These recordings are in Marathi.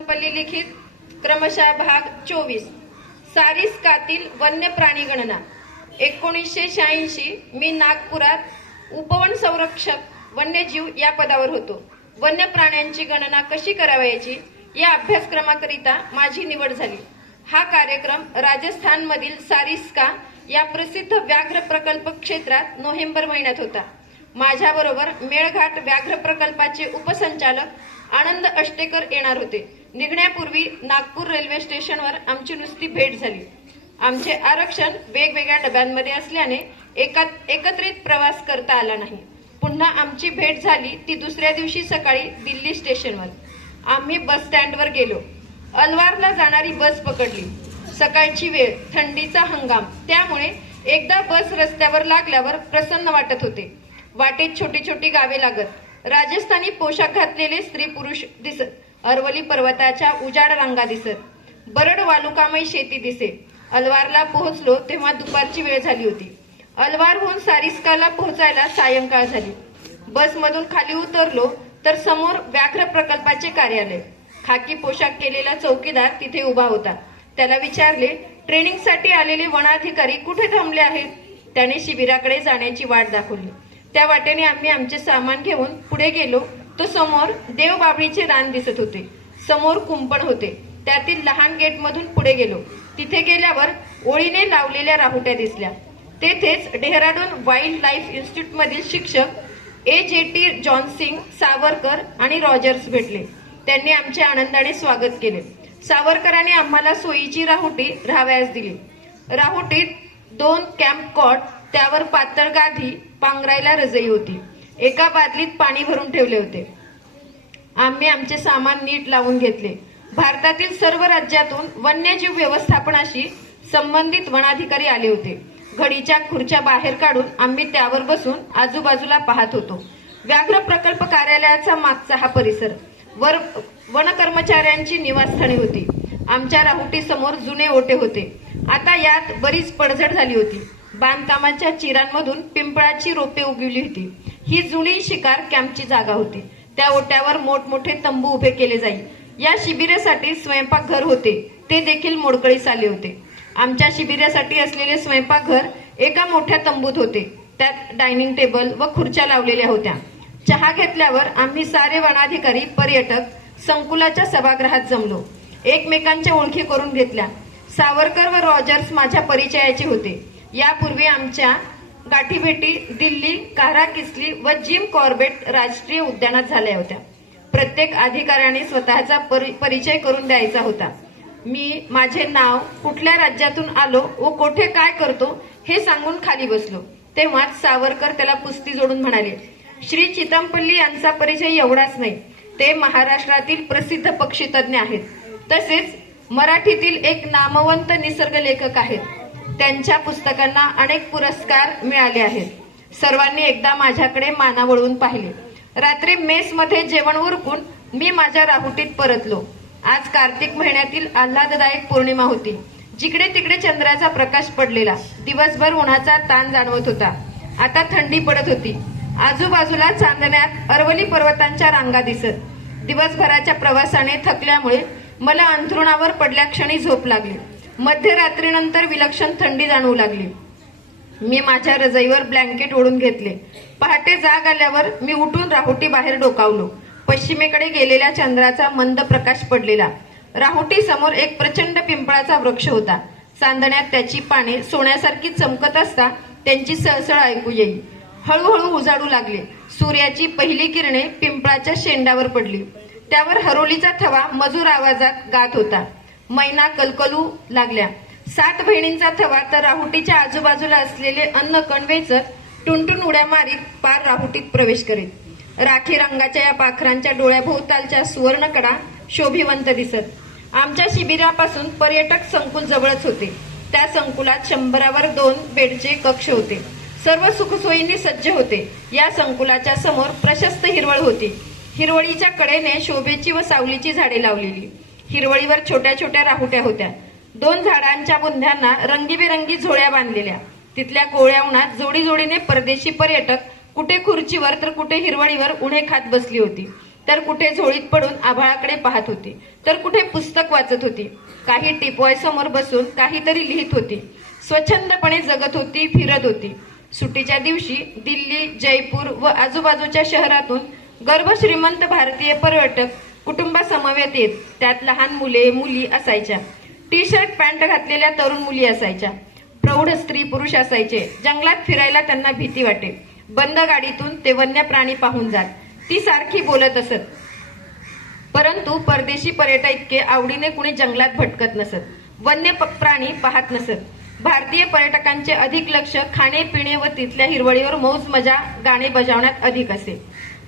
पल्ली लिखित क्रमशः भाग 24 सारिस्कातील वन्य प्राणी गणना 1986 मी नागपुरात उपवन संरक्षक वन्यजीव या पदावर होतो। वन्य प्राण्यांची गणना कशी करावयाची या अभ्यासक्रमाकरिता माझी निवड झाली। हा कार्यक्रम राजस्थान मधील सारिस्का या प्रसिद्ध व्याघ्र प्रकल्प क्षेत्रात नोव्हेंबर महिन्यात होता। माझ्याबरोबर मेळघाट व्याघ्र प्रकल्पाचे उपसंचालक आनंद अष्टेकर येणार होते। निघण्यापूर्वी नागपूर रेल्वे स्टेशनवर आमची नुसती भेट झाली। आमचे आरक्षण वेगवेगळ्या डब्यांमध्ये असल्याने एकत्रित प्रवास करता आला नाही। पुन्हा आमची भेट झाली ती दुसऱ्या दिवशी सकाळी दिल्ली स्टेशनवर। आम्ही बस स्टँडवर गेलो। अलवारला जाणारी बस पकडली। सकाळची वेळ, थंडीचा हंगाम, त्यामुळे एकदा बस रस्त्यावर लागल्यावर प्रसन्न वाटत होते। वाटेत छोटी छोटी गावे लागत राजस्थानी पोशाख घातलेले स्त्री पुरुष दिसत, अरवली पर्वताच्या उजाड रांगा दिसत, बरड वालुकामय शेती दिसे। अलवारला पोहोचलो तेव्हा दुपारची वेळ झाली होती। अलवारहून सारिस्काला पोहोचायला सायंकाळ झाली। बसमधून खाली उतरलो तर समोर व्याघ्र प्रकल्पाचे कार्यालय। खाकी पोशाख केलेला चौकीदार तिथे उभा होता। त्याला विचारले, ट्रेनिंगसाठी आलेले वनाधिकारी कुठे थांबले आहेत? त्याने शिबिराकडे जाण्याची वाट दाखवली। त्या वाटेने आम्ही आमचे सामान घेऊन पुढे गेलो तो समोर देवबाभळीचे रान दिसत होते। समोर कुंपण होते। त्यातील लहान गेट मधून पुढे गेलो। तिथे गेल्यावर ओळीने लावलेल्या राहुट्या दिसल्या। तेथेच डेहराडून वाईल्ड लाईफ इन्स्टिट्यूट मधील शिक्षक AJT जॉनसिंग, सावरकर आणि रॉजर्स भेटले। त्यांनी आमचे आनंदाने स्वागत केले। सावरकरांनी आम्हाला सोयीची राहुटी राहावयास दिली। राहुटीत 2 कॅम्प कॉट, त्यावर पातळ गादी, पांघरायला रजई होती। एका बादलीत पाणी भरून ठेवले होते। आम्ही आमचे सामान नीट लावून घेतले। भारतातील सर्व राज्यातून वन्यजीव व्यवस्थापनाशी संबंधित वनाधिकारी आले होते। घडीच्या खुर्च्या बाहेर काढून आम्ही त्यावर बसून आजूबाजूला पाहत होतो। व्याघ्र प्रकल्प कार्यालयाचा मागचा हा परिसर वन कर्मचाऱ्यांची निवासस्थाने होती। आमच्या राहुटी समोर जुने ओटे होते। आता यात बरीच पडझड झाली होती। बांधकामाच्या चिरांमधून पिंपळाची रोपे उगवली होती। ही जुनी शिकार कॅम्पची जागा होती। त्या ओट्यावर मोठमोठे तंबू उभे केले जाई। या शिबिरासाठी स्वयंपाकघर होते, ते देखील मोडकळीस आले होते। आमच्या शिबिरासाठी असलेले स्वयंपाकघर एका मोठ्या तंबूत होते। त्यात डायनिंग टेबल व खुर्च्या लावलेल्या होत्या। चहा घेतल्यावर आम्ही सारे वनाधिकारी, पर्यटक संकुलाच्या सभागृहात जमलो। एकमेकांच्या ओळखी करून घेतल्या। सावरकर व रॉजर्स माझ्या परिचयाचे होते। यापूर्वी आमच्या गाठीभेटी दिल्ली, काराकिसली व जिम कॉर्बेट राष्ट्रीय उद्यानात झाल्या होत्या। प्रत्येक अधिकाऱ्याने स्वतःचा परिचय करून द्यायचा होता। मी माझे नाव, कुठल्या राज्यातून आलो व कोठे काय करतो हे सांगून खाली बसलो। तेव्हाच सावरकर त्याला पुस्ती जोडून म्हणाले, श्री चितमपल्ली यांचा परिचय एवढाच नाही, ते महाराष्ट्रातील प्रसिद्ध पक्षीतज्ञ आहेत। तसेच मराठीतील एक नामवंत निसर्ग लेखक आहेत। त्यांच्या पुस्तकांना अनेक पुरस्कार मिळाले आहेत। सर्वांनी एकदा माझ्याकडे माना वळवून पाहिले। रात्री मेसमध्ये जेवण उरकून मी माझ्या राहुटीत परतलो। आज कार्तिक महिन्यातील आल्हाददायक पौर्णिमा होती। जिकडे तिकडे चंद्राचा प्रकाश पडलेला। दिवसभर उन्हाचा ताण जाणवत होता। आता थंडी पडत होती। आजूबाजूला चांदण्यात अरवली पर्वतांच्या रांगा दिसत। दिवसभराच्या प्रवासाने थकल्यामुळे मला अंथरुणावर पडल्या क्षणी झोप लागली। मध्यरात्रीनंतर विलक्षण थंडी जाणवू लागली। मी माझ्या रजईवर ब्लँकेट ओढून घेतले। पहाटे जाग आल्यावर मी उठून राहुटी बाहेर डोकावलो। पश्चिमेकडे गेलेल्या चंद्राचा मंद प्रकाश पडलेला। राहुटी समोर एक प्रचंड पिंपळाचा वृक्ष होता। चांदण्यात त्याची पाने सोन्यासारखी चमकत असता त्यांची सळसळ ऐकू येई। हळूहळू उजाडू लागले। सूर्याची पहिली किरणे पिंपळाच्या शेंडावर पडली। त्यावर हरोलीचा थवा मधुर आवाजात गात होता। मैना कलकलू लागल्या। 7 बहिणींचा थवा तर राहुटीच्या आजूबाजूला असलेले अन्न कण वेचत टुनटुन उड्या मारीत पार राहुटीत प्रवेश करीत। राखी रंगाच्या या पाखरांच्या डोळ्याभोवतालच्या सुवर्णकडा शोभिवंत दिसत। आमच्या शिबिरापासून पर्यटक संकुल जवळच होते। त्या संकुलात 100वर 2 बेडचे कक्ष होते। सर्व सुखसोयींनी सज्ज होते। या संकुलाच्या समोर प्रशस्त हिरवळ होती। हिरवळीच्या कडेने शोभेची व सावलीची झाडे लावलेली। हिरवळीवर छोट्या छोट्या राहुट्या होत्या। 2 झाडांच्या बुंध्यांना रंगीबेरंगी झोळ्या बांधलेल्या। तिथल्या कोवळ्या उन्हात जोडी जोडीने परदेशी पर्यटक कुठे खुर्चीवर तर कुठे हिरवळीवर उन्हे खात बसली होती। तर कुठे झोळीत पडून आभाळाकडे पाहत होती, तर कुठे पुस्तक वाचत होती. काही टिपवाय समोर बसून काहीतरी लिहित होती. स्वच्छंदपणे जगत होती, फिरत होती. सुट्टीच्या दिवशी दिल्ली, जयपूर व आजूबाजूच्या शहरातून गर्भश्रीमंत भारतीय पर्यटक कुटुंबासमवेत येत. त्यात लहान मुले, मुली असायच्या. टी शर्ट पॅन्ट घातलेल्या तरुण मुली असायच्या. प्रौढ स्त्री पुरुष असायचे. जंगलात फिरायला त्यांना भीती वाटे. बंद गाडीतून ते वन्य प्राणी पाहून जात. ती सारखी बोलत असत, परंतु परदेशी पर्यटक इतके आवडीने कुणी जंगलात भटकत नसत, वन्य प्राणी पाहत नसत. भारतीय पर्यटकांचे अधिक लक्ष खाणे पिणे व तिथल्या हिरवळीवर मौज मजा गाणे बजावण्यात अधिक असे.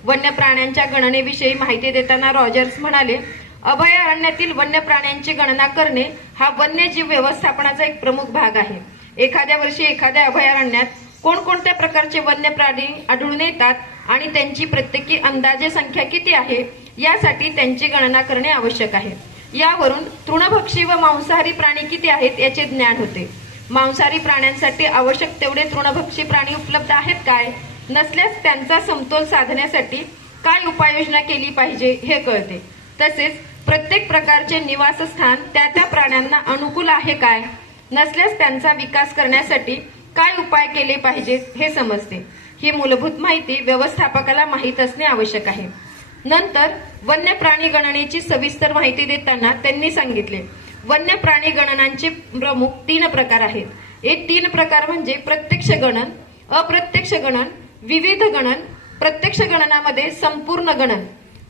वन्य प्राण्यांच्या गणनेविषयी माहिती देताना रॉजर्स म्हणाले, अभयारण्यातील वन्य प्राण्यांची गणना करणे हा वन्यजीव व्यवस्थापनाचा एक प्रमुख भाग आहे. एखाद्या वर्षी एखाद्या अभयारण्यात कोणकोणत्या प्रकारचे वन्य प्राणी आढळून येतात आणि त्यांची प्रत्येकी अंदाजे संख्या किती आहे यासाठी त्यांची गणना करणे आवश्यक आहे. यावरून तृणभक्षी व मांसाहारी प्राणी किती आहेत याचे ज्ञान होते. मांसाहारी प्राण्यांसाठी आवश्यक तेवढे तृणभक्षी प्राणी उपलब्ध आहेत काय, नसल्यास त्यांचा समतोल साधण्यासाठी काय उपाययोजना केली पाहिजे हे कळते. तसेच प्रत्येक प्रकारचे निवासस्थान त्या त्या प्राण्यांना अनुकूल आहे काय, नसल्यास त्यांचा विकास करण्यासाठी काय उपाय केले पाहिजेत हे समजते. ही मूलभूत माहिती व्यवस्थापकाला माहीत असणे आवश्यक आहे. नंतर वन्य प्राणी गणनेची सविस्तर माहिती देताना त्यांनी सांगितले, वन्य प्राणी गणनांचे प्रमुख 3 प्रकार आहेत. हे 3 प्रकार म्हणजे प्रत्यक्ष गणन, अप्रत्यक्ष गणन, विविध गणन. प्रत्यक्ष गणनामध्ये संपूर्ण गणन,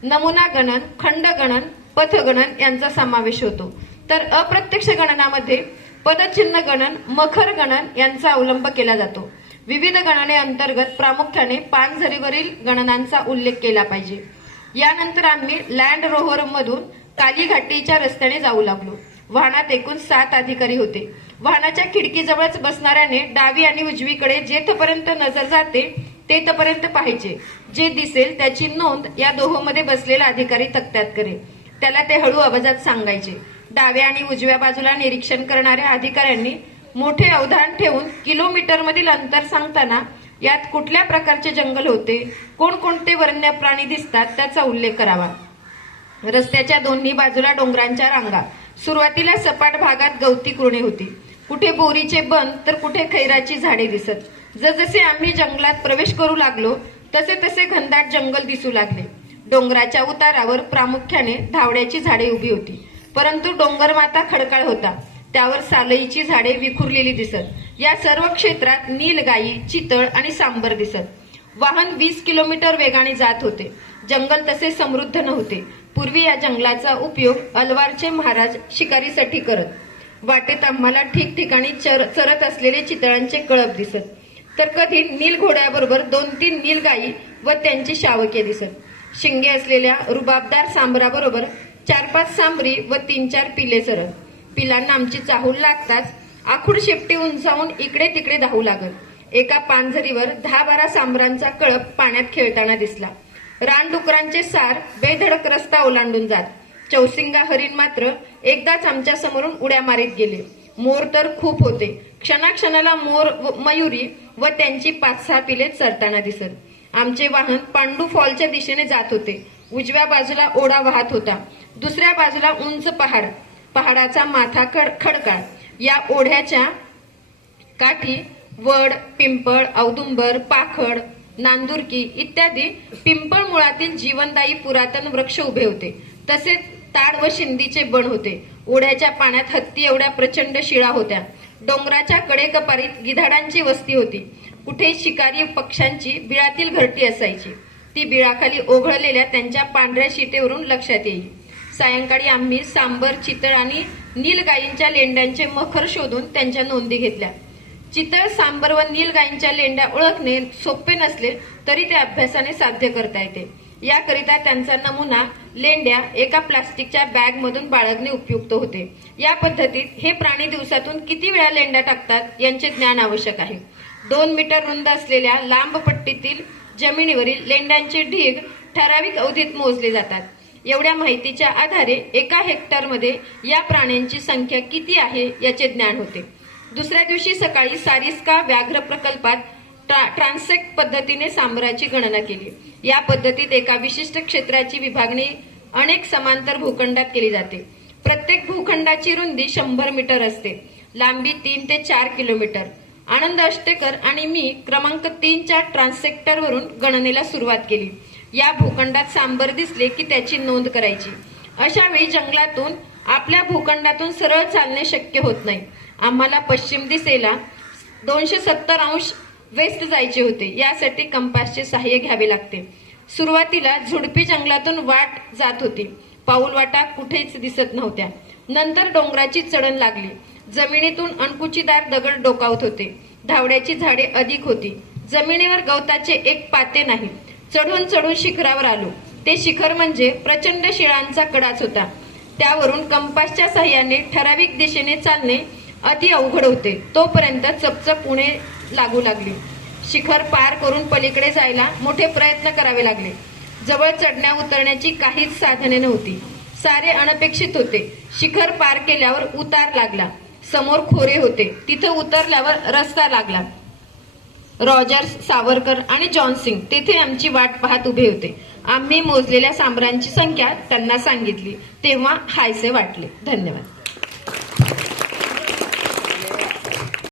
नमुना गणन, खंड गणन, पथगणन यांचा समावेश होतो. तर अप्रत्यक्ष गणनामध्ये पदचिन्ह गणन, मखर गणन यांचा अवलंब केला जातो. विविध गणने अंतर्गत प्रामुख्याने पानझरीवरील गणनांचा उल्लेख केला पाहिजे. यानंतर आम्ही लँड रोव्हर मधून कालीघाटीच्या रस्त्याने जाऊ लागलो. वाहनात एकूण 7 अधिकारी होते. वाहनाच्या खिडकीजवळच बसणाऱ्याने डावी आणि उजवीकडे जेथपर्यंत नजर जाते तेथपर्यंत पाहायचे. जे दिसेल त्याची नोंद या दोहोमध्ये बसलेला अधिकारी तक्त्यात करे. त्याला ते हळू आवाजात सांगायचे. डाव्या आणि उजव्या बाजूला निरीक्षण करणाऱ्या अधिकाऱ्यांनी मोठे अवधान ठेवून किलोमीटरमधील अंतर सांगताना यात कुठल्या प्रकारचे जंगल होते, कोणकोणते वन्य प्राणी दिसतात त्याचा उल्लेख करावा. रस्त्याच्या दोन्ही बाजूला डोंगरांच्या रांगा. सुरुवातीला सपाट भागात गवती कुरणे होती. कुठे बोरीचे बन तर कुठे खैराची झाडे दिसत. जसजसे आम्ही जंगलात प्रवेश करू लागलो तसे तसे घनदाट जंगल दिसू लागले. डोंगराच्या उतारावर प्रामुख्याने धावड्याची झाडे उभी होती, परंतु डोंगरमाथा खडकाळ होता. त्यावर सालईची झाडे विखुरलेली दिसत. या सर्व क्षेत्रात नीलगाई, चितळ आणि सांबर दिसत. वाहन 20 किलोमीटर वेगाने जात होते. जंगल तसे समृद्ध नव्हते. पूर्वी या जंगलाचा उपयोग अलवारचे महाराज शिकारीसाठी करत. वाटेत आम्हाला ठिकठिकाणी चरत असलेले चितळांचे कळप दिसत, तर कधी नील घोड्याबरोबर 2-3 नीलगाई व त्यांची शावके दिसत. शिंगे असलेल्या रुबाबदार सांबराबरोबर 4-5 सांबरी व 3-4 पिले सरत. पिलांना आमची चाहूल लागताच आखूड शेपटी उंचावून इकडे तिकडे धावू लागत. एका पानझरीवर 10-12 सांबरांचा कळप पाण्यात खेळताना दिसला. रानडुकरांचे सार बेधडक रस्ता ओलांडून जात. चौसिंगा हरिण मात्र एकदाच आमच्या समोरून उड्या मारीत गेले. मोर तर खूप होते. क्षणाक्षणाला मोर, मयुरी व त्यांची 5-6 पिले चरताना दिसत. आमचे वाहन पांडू फॉलच्या दिशेने जात होते. उजव्या बाजूला ओढा वाहत होता. दुसऱ्या बाजूला उंच पहाड, पहाडाचा माथा खडकाळ. या ओढ्याच्या काठी वड, पिंपळ, औदुंबर, पाखड, नांदुरकी इत्यादी पिंपळ मुळातील जीवनदायी पुरातन वृक्ष उभे होते. तसेच ताड व शिंदीचे बन होते. ओढ्याच्या पाण्यात हत्ती एवढ्या प्रचंड शिळा होत्या. डोंगराच्या कडेकपारीत गिधाडांची वस्ती होती. कुठे शिकारी पक्ष्यांची बिळातील घरटी असायची. ती बिळाखाली ओघळलेल्या त्यांच्या पांढऱ्या शितेवरून लक्षात येईल. सायंकाळी आम्ही सांबर, चितळ आणि नीलगायींच्या लेंड्यांचे मखर शोधून त्यांच्या नोंदी घेतल्या. चितळ, सांबर व नीलगायींच्या लेंड्या ओळखणे सोपे नसले तरी ते अभ्यासाने साध्य करता येते. याकरिता त्यांचा नमुना लेंड्या एका प्लास्टिकच्या बॅग मधून बाळगणे उपयुक्त होते. या पद्धतीत हे प्राणी दिवसातून किती वेळा लेंड्या टाकतात यांचे ज्ञान आवश्यक आहे. 2 मीटर रुंद असलेल्या लांब पट्टीतील जमिनीवरील लेंड्यांचे ढीग ठराविक अवधीत मोजले जातात. एवढ्या माहितीच्या आधारे एका हेक्टरमध्ये या प्राण्यांची संख्या किती आहे याचे ज्ञान होते. दुसऱ्या दिवशी सकाळी सारिस्का व्याघ्र प्रकल्पात ट्रान्सेक्ट पद्धतीने सांबराची गणना केली. या पद्धतीत एका विशिष्ट क्षेत्राची विभागणी अनेक समांतर भूखंडात केली जाते. प्रत्येक भूखंडाची रुंदी 100 मीटर असते, लांबी 3 ते 4 किलोमीटर. आनंद अष्टेकर आणि मी क्रमांक 3च्या ट्रान्सेक्टरवरून गणनेला सुरुवात केली. या भूखंडात सांबर दिसले की त्याची नोंद करायची. अशा वेळी जंगलातून आपल्या भूखंडातून सरळ चालणे शक्य होत नाही. आम्हाला पश्चिम दिशेला 270 अंश वेस्ट जायचे होते. यासाठी कंपासचे सहाय्य घ्यावे लागते. सुरुवातीला झुडपी जंगलातून वाट जात होती. पाऊल वाटा कुठेच दिसत नव्हत्या. नंतर डोंगराची चढण लागली. जमिनीतून अणकुचीदार दगड डोकावत होते. धावड्याची झाडे अधिक होती. जमिनीवर गवताचे एक पाते नाही. चढून चढून शिखरावर आलो. ते शिखर म्हणजे प्रचंड शिळांचा कडाच होता. त्यावरून कंपासच्या साह्याने ठराविक दिशेने चालणे अति अवघड होते. तोपर्यंत चपचप उणे लागू लागली. शिखर पार करून पलीकडे जायला मोठे प्रयत्न करावे लागले. जवळ चढण्या उतरण्याची काहीच साधने नव्हती. सारे अनपेक्षित होते. शिखर पार केल्यावर उतार लागला. समोर खोरे होते. तिथे उतरल्यावर रस्ता लागला. रॉजर्स, सावरकर आणि जॉनसिंग तेथे आमची वाट पाहत उभे होते. आम्ही मोजलेल्या सांबरांची संख्या त्यांना सांगितली. तेव्हा हायसे वाटले. धन्यवाद.